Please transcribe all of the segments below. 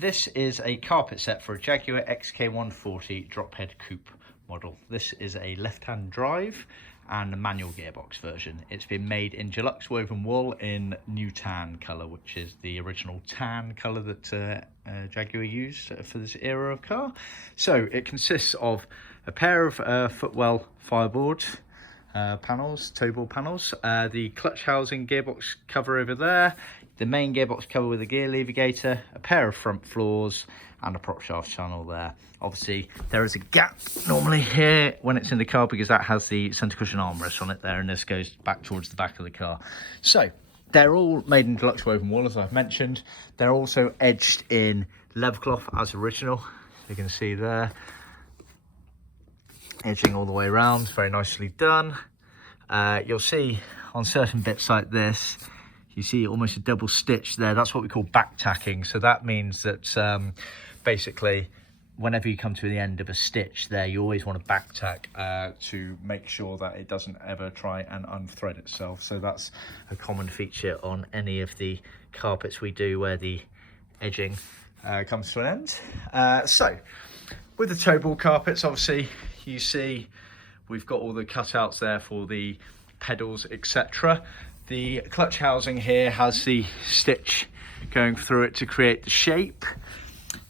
This is a carpet set for a Jaguar XK140 drophead coupe model. This is a left-hand drive and a manual gearbox version. It's been made in Deluxe woven wool in new tan colour, which is the original tan colour that Jaguar used for this era of car. So it consists of a pair of footwell fireboard panels, toe ball panels, the clutch housing gearbox cover over there, the main gearbox cover with a gear lever gator, a pair of front floors and a prop shaft channel there. Obviously there is a gap normally here when it's in the car because that has the centre cushion armrest on it there, and this goes back towards the back of the car. So they're all made in Deluxe woven wool, as I've mentioned. They're also edged in leather cloth as original. You can see there, edging all the way around, very nicely done. You'll see on certain bits like this, you see almost a double stitch there. That's what we call back tacking. So that means that basically whenever you come to the end of a stitch there, you always want to back tack to make sure that it doesn't ever try and unthread itself. So that's a common feature on any of the carpets we do where the edging comes to an end. So with the toe ball carpets, obviously you see we've got all the cutouts there for the pedals, etc. The clutch housing here has the stitch going through it to create the shape.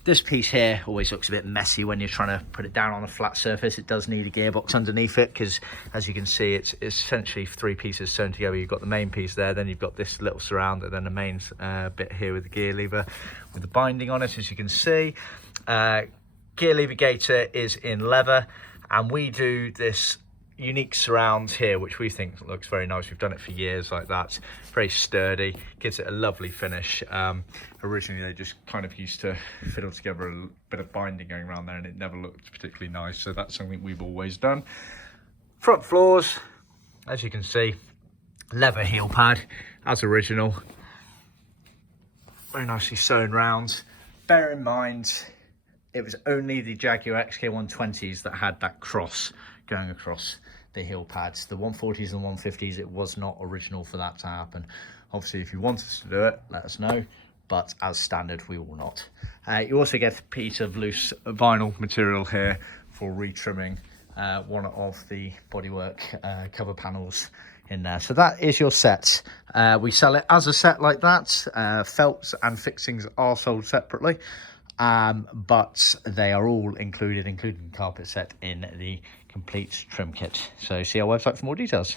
This piece here always looks a bit messy when you're trying to put it down on a flat surface. It does need a gearbox underneath it because, as you can see, it's essentially three pieces sewn together. You've got the main piece there, then you've got this little surround, and then the main bit here with the gear lever with the binding on it, as you can see. Gear lever gator is in leather, and we do this unique surround here, which we think looks very nice. We've done it for years like that. Very sturdy, gives it a lovely finish. Originally they just kind of used to fiddle together a bit of binding going around there, and it never looked particularly nice, so that's something we've always done. Front floors, as you can see, leather heel pad as original, very nicely sewn round. Bear in mind it was only the Jaguar XK120s that had that cross going across the heel pads. The 140s and 150s, it was not original for that to happen. Obviously, if you want us to do it, let us know, but as standard, we will not. You also get a piece of loose vinyl material here for retrimming one of the bodywork cover panels in there. So that is your set. We sell it as a set like that. Felts and fixings are sold separately. But they are all included, including the carpet set, in the complete trim kit. So see our website for more details.